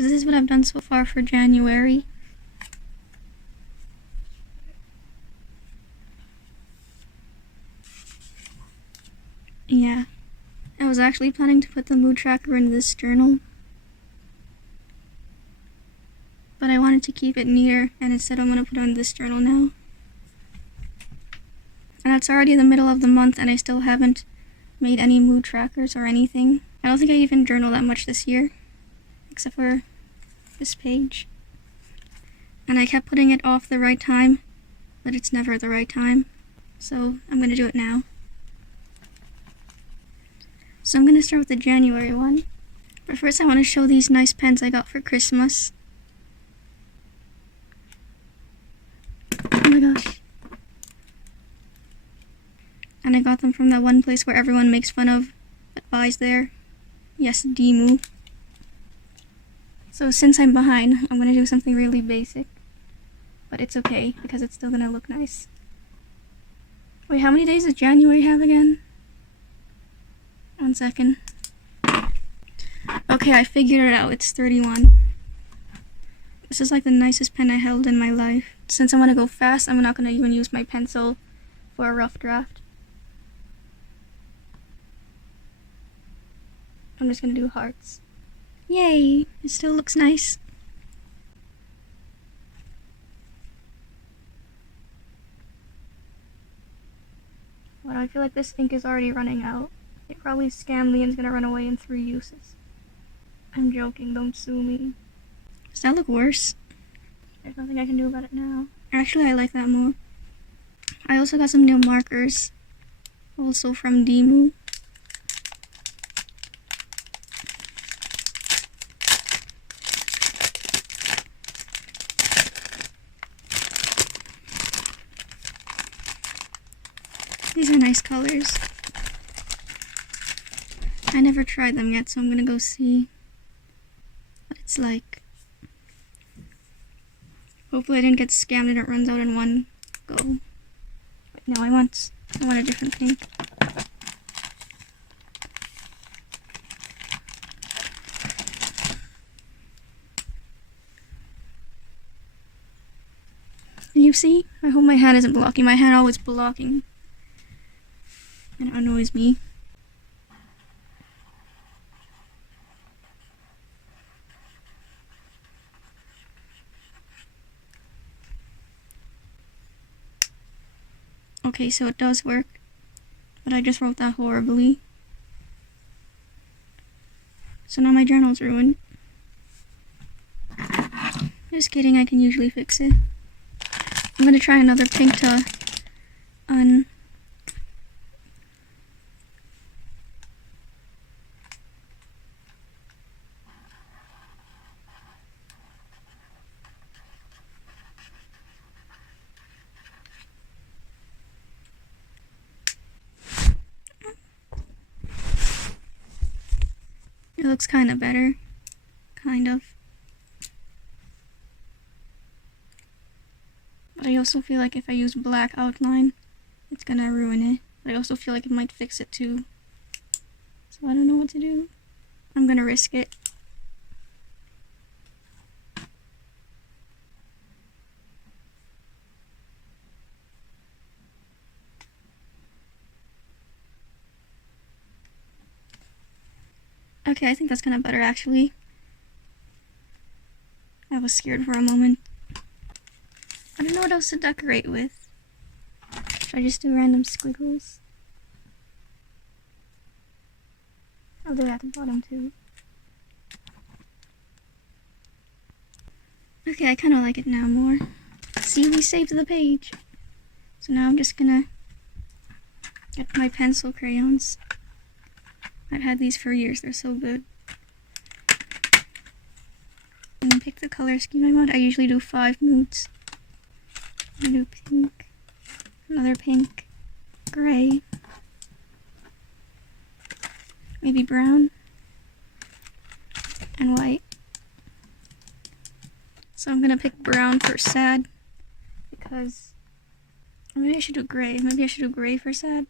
So this is what I've done so far for January. Yeah. I was actually planning to put the mood tracker in this journal, but I wanted to keep it neater, and instead I'm going to put it in this journal now. And it's already the middle of the month, and I still haven't made any mood trackers or anything. I don't think I even journaled that much this year, except for this page. And I kept putting it off the right time, but it's never the right time. So I'm going to do it now. So I'm going to start with the January one. But first I want to show these nice pens I got for Christmas. Oh my gosh. And I got them from that one place where everyone makes fun of but buys there. Yes, Demu. So since I'm behind, I'm going to do something really basic. But it's okay, because it's still going to look nice. Wait, how many days does January have again? 1 second. Okay, I figured it out. It's 31. This is like the nicest pen I held in my life. Since I want to go fast, I'm not going to even use my pencil for a rough draft. I'm just going to do hearts. Yay! It still looks nice. But I feel like this ink is already running out. They probably scammed me and is going to run away in 3 uses. I'm joking, don't sue me. Does that look worse? There's nothing I can do about it now. Actually, I like that more. I also got some new markers. Also from Demu. These are nice colors. I never tried them yet, so I'm gonna go see what it's like. Hopefully I didn't get scammed and it runs out in one go. But no, I want a different pink. Can you see? I hope my hand isn't blocking. My hand always blocking. And it annoys me. Okay, so it does work, but I just wrote that horribly. So now my journal's ruined. Just kidding, I can usually fix it. I'm gonna try another pink to It looks kind of better. Kind of. But I also feel like if I use black outline, it's gonna ruin it. But I also feel like it might fix it too. So I don't know what to do. I'm gonna risk it. Okay, I think that's kind of better actually. I was scared for a moment. I don't know what else to decorate with. Should I just do random squiggles? I'll do it at the bottom too. Okay, I kind of like it now more. See, we saved the page. So now I'm just gonna get my pencil crayons. I've had these for years, they're so good. And then pick the color scheme I want. I usually do 5 moods. I'm gonna do pink, another pink, gray, maybe brown, and white. So I'm gonna pick brown for sad, because maybe I should do gray. Maybe I should do gray for sad.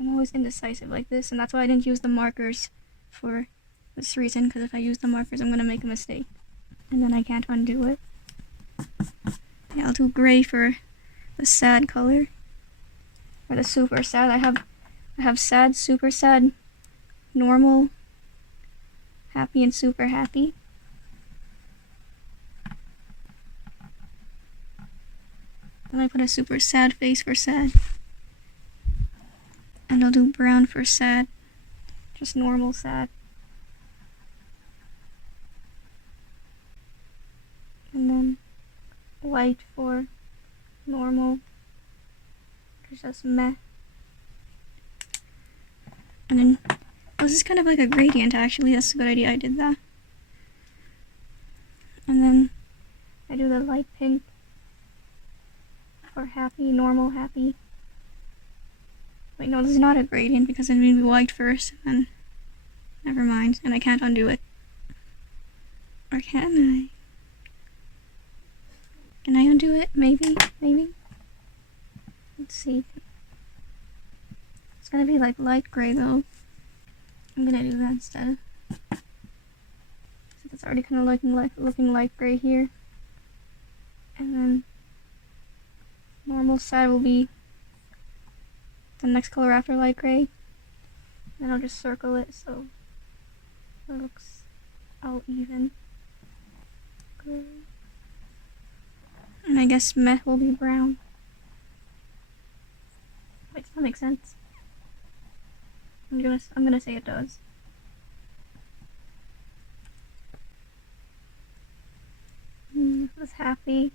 I'm always indecisive like this, and that's why I didn't use the markers for this reason, because if I use the markers, I'm going to make a mistake. And then I can't undo it. Yeah, I'll do gray for the sad color. Or the super sad. I have sad, super sad, normal, happy, and super happy. Then I put a super sad face for sad. And I'll do brown for sad. Just normal sad. And then white for normal. It's just meh. And then, well, this is kind of like a gradient actually. That's a good idea, I did that. And then I do the light pink for happy, normal, happy. Wait, no, this is not a gradient because it made me white first, and never mind, and I can't undo it. Or can I? Can I undo it? Maybe? Maybe? Let's see. It's gonna be like light gray though. I'm gonna do that instead. So it's already kind of looking light gray here. And then normal side will be the next color after light gray. Then I'll just circle it so it looks all even. Gray. And I guess meh will be brown. Wait, does that make sense? I'm gonna say it does. This was happy.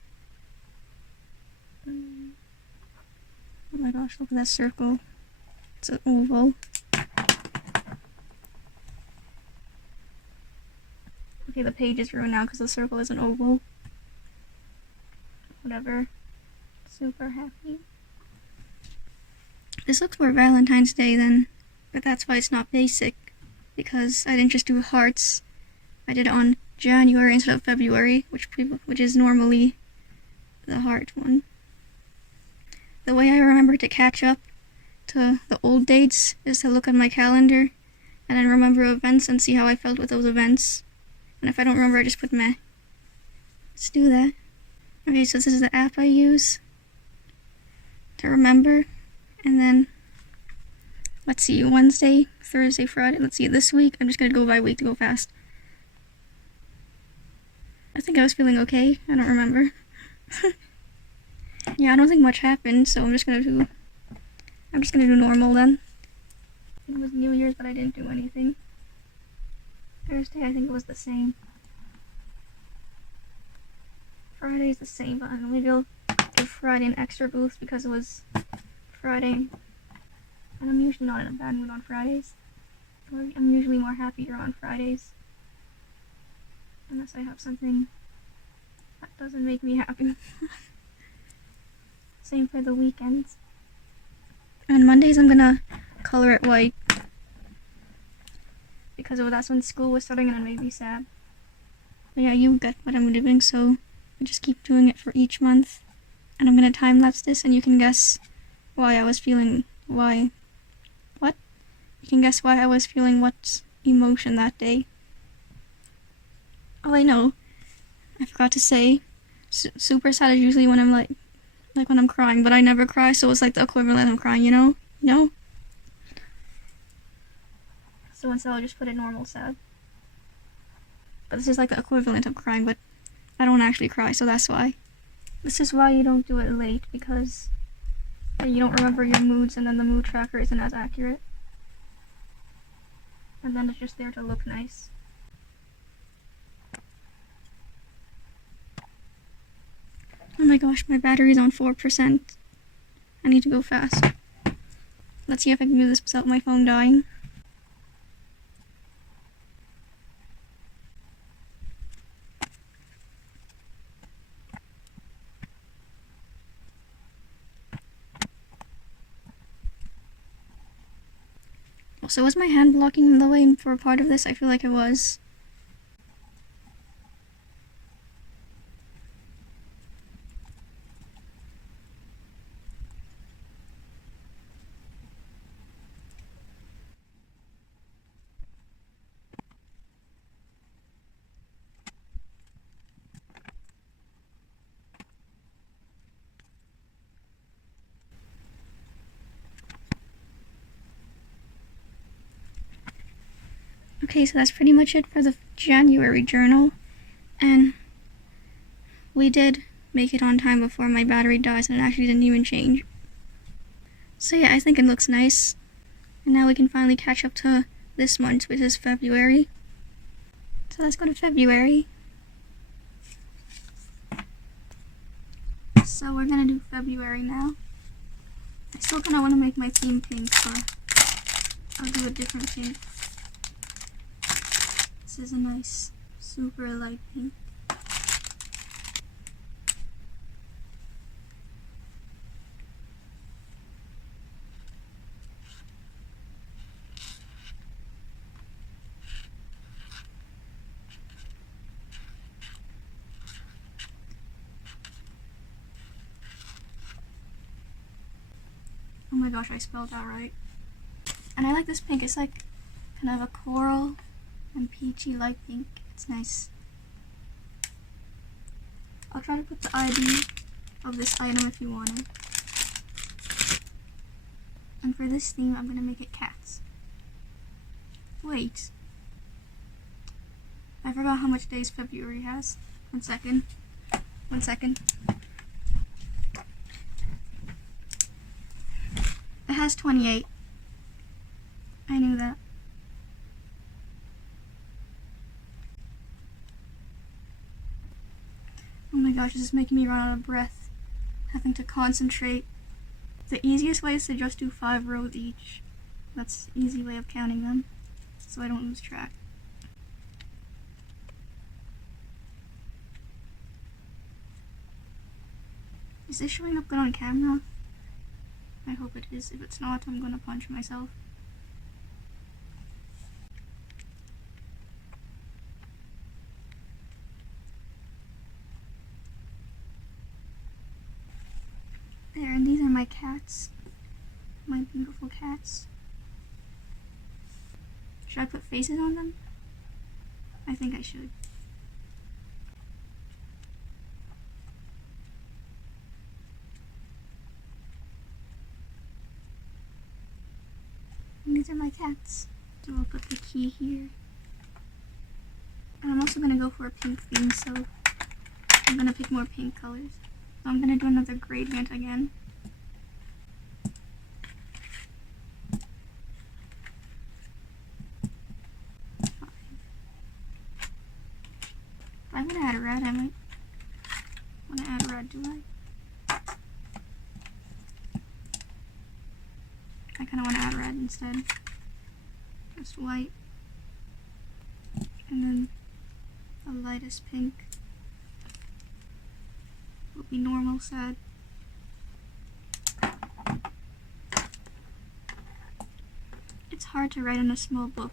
Oh my gosh, look at that circle. It's an oval. Okay, the page is ruined now because the circle is an oval. Whatever. Super happy. This looks more Valentine's Day then, but that's why it's not basic. Because I didn't just do hearts. I did it on January instead of February, which is normally the heart one. The way I remember to catch up to the old dates is to look at my calendar and then remember events and see how I felt with those events. And if I don't remember, I just put meh. Let's do that. Okay, so this is the app I use to remember. And then, let's see, Wednesday, Thursday, Friday. Let's see, this week, I'm just going to go by week to go fast. I think I was feeling okay. I don't remember. Yeah, I don't think much happened, so I'm just gonna do normal then. It was New Year's, but I didn't do anything. Thursday, I think it was the same. Friday's the same, but maybe I'll give Friday an extra boost because it was Friday. And I'm usually not in a bad mood on Fridays. I'm usually more happier on Fridays. Unless I have something that doesn't make me happy. Same for the weekends. And Mondays I'm gonna color it white. Because that's when school was starting and it made me sad. But yeah, you get what I'm doing, so I just keep doing it for each month. And I'm gonna time lapse this and you can guess why I was feeling what? You can guess why I was feeling what emotion that day. Oh, I know. I forgot to say, super sad is usually when I'm like when I'm crying, but I never cry, so it's like the equivalent of crying, you know? You know? So instead I'll just put it normal sad. But this is like the equivalent of crying, but I don't actually cry, so that's why. This is why you don't do it late, because you don't remember your moods and then the mood tracker isn't as accurate. And then it's just there to look nice. Oh my gosh, my battery's on 4%. I need to go fast. Let's see if I can do this without my phone dying. So was my hand blocking the way for a part of this? I feel like it was. Okay, so that's pretty much it for the January journal. And we did make it on time before my battery dies, and it actually didn't even change. So yeah, I think it looks nice. And now we can finally catch up to this month, which is February. So let's go to February. So we're gonna do February now. I still kinda wanna make my theme pink, but I'll do a different pink. This is a nice, super light pink. Oh my gosh, I spelled that right. And I like this pink. It's like kind of a coral and peachy light pink. It's nice. I'll try to put the ID of this item if you want it. And for this theme, I'm gonna make it cats. Wait. I forgot how much days February has. 1 second. 1 second. It has 28. I knew that. Oh my gosh, this is making me run out of breath. Having to concentrate. The easiest way is to just do 5 rows each. That's the easy way of counting them, so I don't lose track. Is this showing up good on camera? I hope it is. If it's not, I'm gonna punch myself. There, and these are my cats. My beautiful cats. Should I put faces on them? I think I should. And these are my cats. So I'll put the key here. And I'm also gonna go for a pink theme, so I'm gonna pick more pink colors. So I'm gonna do another gradient again. I'm gonna add a red. I might want to add red, do I? I kind of want to add red instead. Just white. And then the lightest pink will be normal sad. It's hard to write in a small book.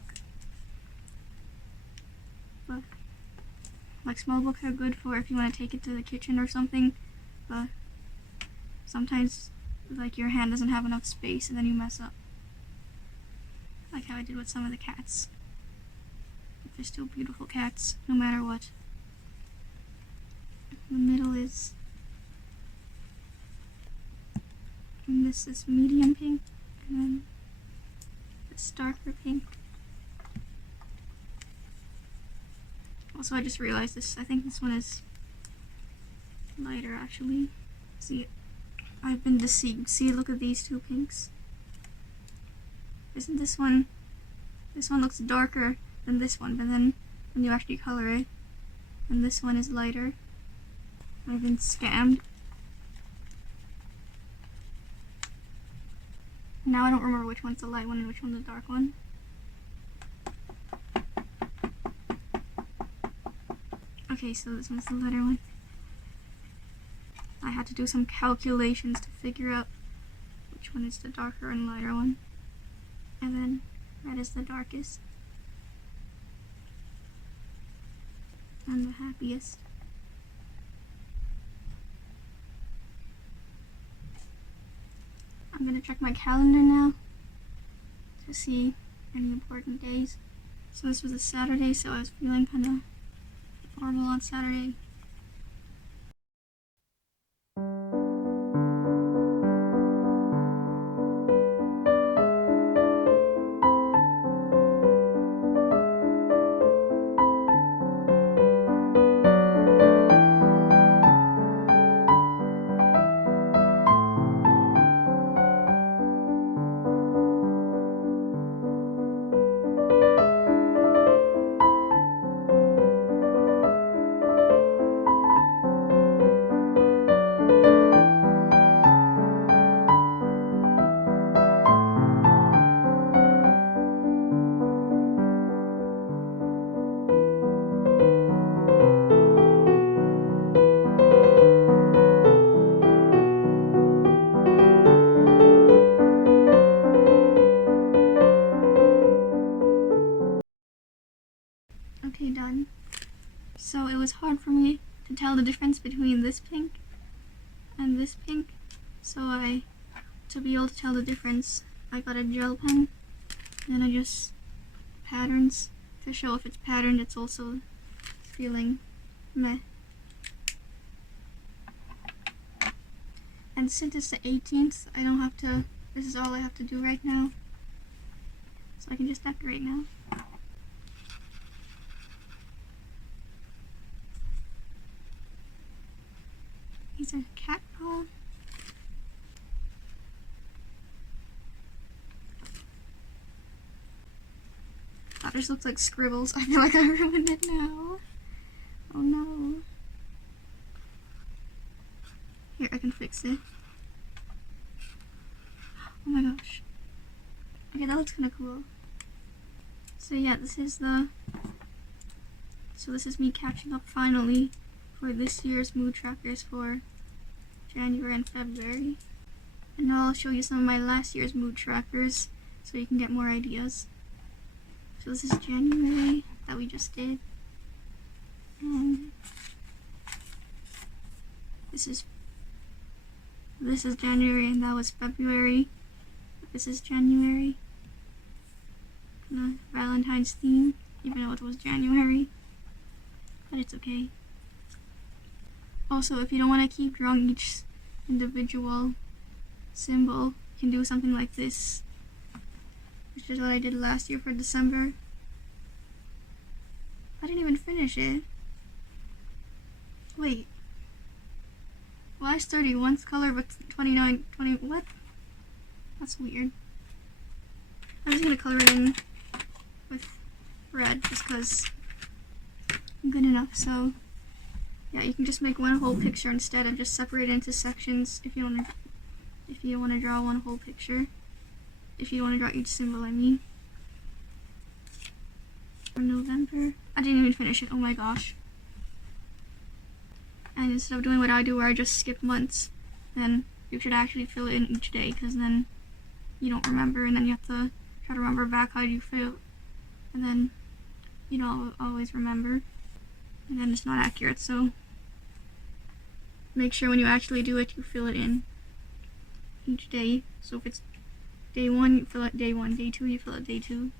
But like small books are good for if you want to take it to the kitchen or something, but sometimes like your hand doesn't have enough space and then you mess up. Like how I did with some of the cats. But they're still beautiful cats, no matter what. The middle is, and this is medium pink, and then this darker pink. Also, I just realized this, I think this one is lighter actually. See, I've been deceived. See, look at these two pinks. Isn't this one looks darker than this one, but then when you actually color it, and this one is lighter. I've been scammed. Now I don't remember which one's the light one and which one's the dark one. Okay, so this one's the lighter one. I had to do some calculations to figure out which one is the darker and lighter one. And then red is the darkest. And the happiest. I'm gonna check my calendar now to see any important days. So this was a Saturday, so I was feeling kind of normal on Saturday. Okay, done. So it was hard for me to tell the difference between this pink and this pink. So to be able to tell the difference, I got a gel pen, and I just patterns to show if it's patterned. It's also feeling meh. And since it's the 18th, I don't have to. This is all I have to do right now, so I can just decorate now. These are cat paw. Oh, this looks like scribbles. I feel like I ruined it now. Oh no. Here, I can fix it. Oh my gosh. Okay, that looks kind of cool. So yeah, this is me catching up finally for this year's mood trackers for January and February. And now I'll show you some of my last year's mood trackers so you can get more ideas. So this is January that we just did. And this is January and that was February. This is January. Valentine's theme, even though it was January. But it's okay. Also, if you don't want to keep drawing each individual symbol, you can do something like this, which is what I did last year for December. I didn't even finish it. Wait. Why is 31's color but 20, what? That's weird. I'm just gonna color it in with red just because I'm good enough. So yeah, you can just make one whole picture instead of just separate it into sections if you don't want to draw one whole picture. If you want to draw each symbol, I mean. For November, I didn't even finish it. Oh my gosh. And instead of doing what I do where I just skip months, then you should actually fill it in each day, because then you don't remember, and then you have to try to remember back how you feel, and then you don't always remember, and then it's not accurate. So make sure when you actually do it, you fill it in each day. So if it's day 1, you fill it day 1, day 2, you fill it day 2.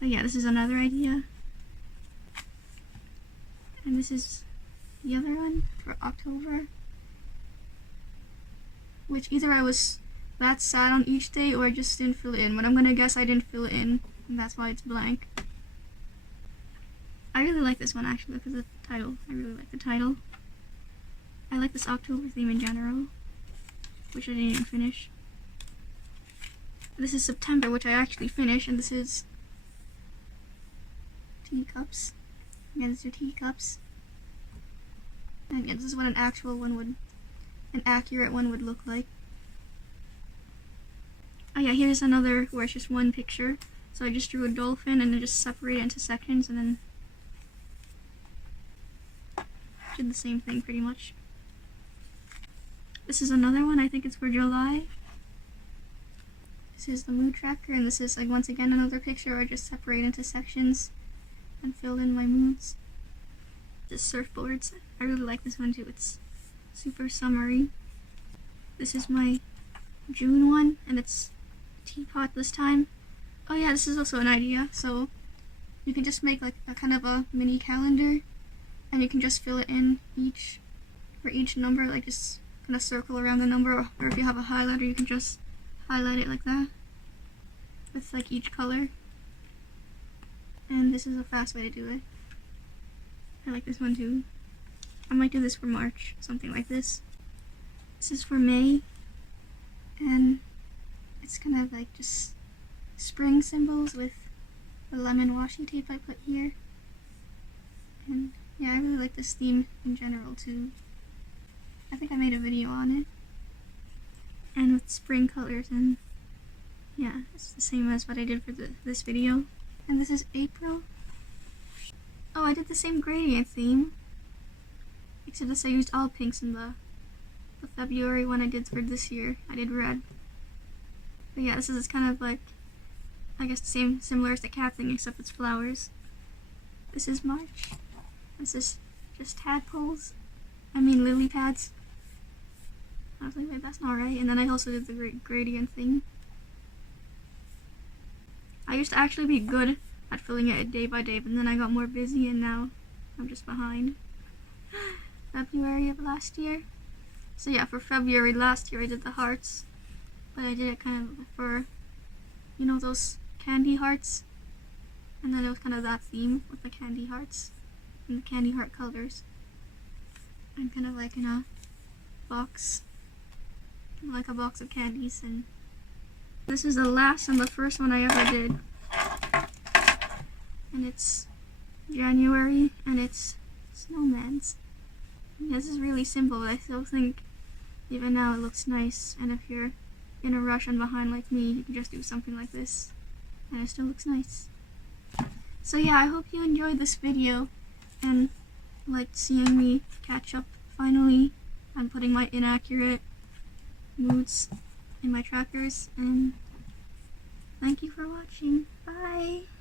But yeah, this is another idea. And this is the other one for October, which either I was that sad on each day or I just didn't fill it in, but I'm gonna guess I didn't fill it in, and that's why it's blank. I really like this one actually because of the title. I really like the title. I like this October theme in general, which I didn't even finish. This is September, which I actually finished, and this is teacups. Yeah, these are teacups. And yeah, this is what an accurate one would look like. Oh yeah, here's another where it's just one picture. So I just drew a dolphin and then just separate it into sections and then did the same thing pretty much. This is another one, I think it's for July. This is the mood tracker, and this is like once again another picture where I just separate into sections and fill in my moods. This surfboards, I really like this one too. It's super summery. This is my June one, and it's teapot this time. Oh yeah, this is also an idea. So you can just make like a kind of a mini calendar, and you can just fill it in for each number, like just kind of circle around the number, or if you have a highlighter, you can just highlight it like that with like each color. And this is a fast way to do it. I like this one too. I might do this for March, something like this. This is for May, and it's kind of like just spring symbols with the lemon washi tape I put here. And yeah, I really like this theme in general too. I think I made a video on it. And with spring colors, and yeah, it's the same as what I did for this video. And this is April. Oh, I did the same gradient theme, except this I used all pinks in the February one I did for this year. I did red. But yeah, this is kind of like, I guess similar as the cat thing, except it's flowers. This is March. This is just tadpoles. I mean lily pads. I was like, wait, that's not right. And then I also did the gradient thing. I used to actually be good at filling it day by day, but then I got more busy and now I'm just behind. February of last year. So yeah, for February last year I did the hearts, but I did it kind of for, you know, those candy hearts, and then it was kind of that theme with the candy hearts and the candy heart colors. I'm kind of like in a box, like a box of candies, and this is the last and the first one I ever did, and it's January and it's snowman's. This is really simple, but I still think even now it looks nice, and if you're in a rush and behind like me, you can just do something like this and it still looks nice. So yeah, I hope you enjoyed this video and liked seeing me catch up finally. I'm putting my inaccurate moods in my trackers, and thank you for watching. Bye!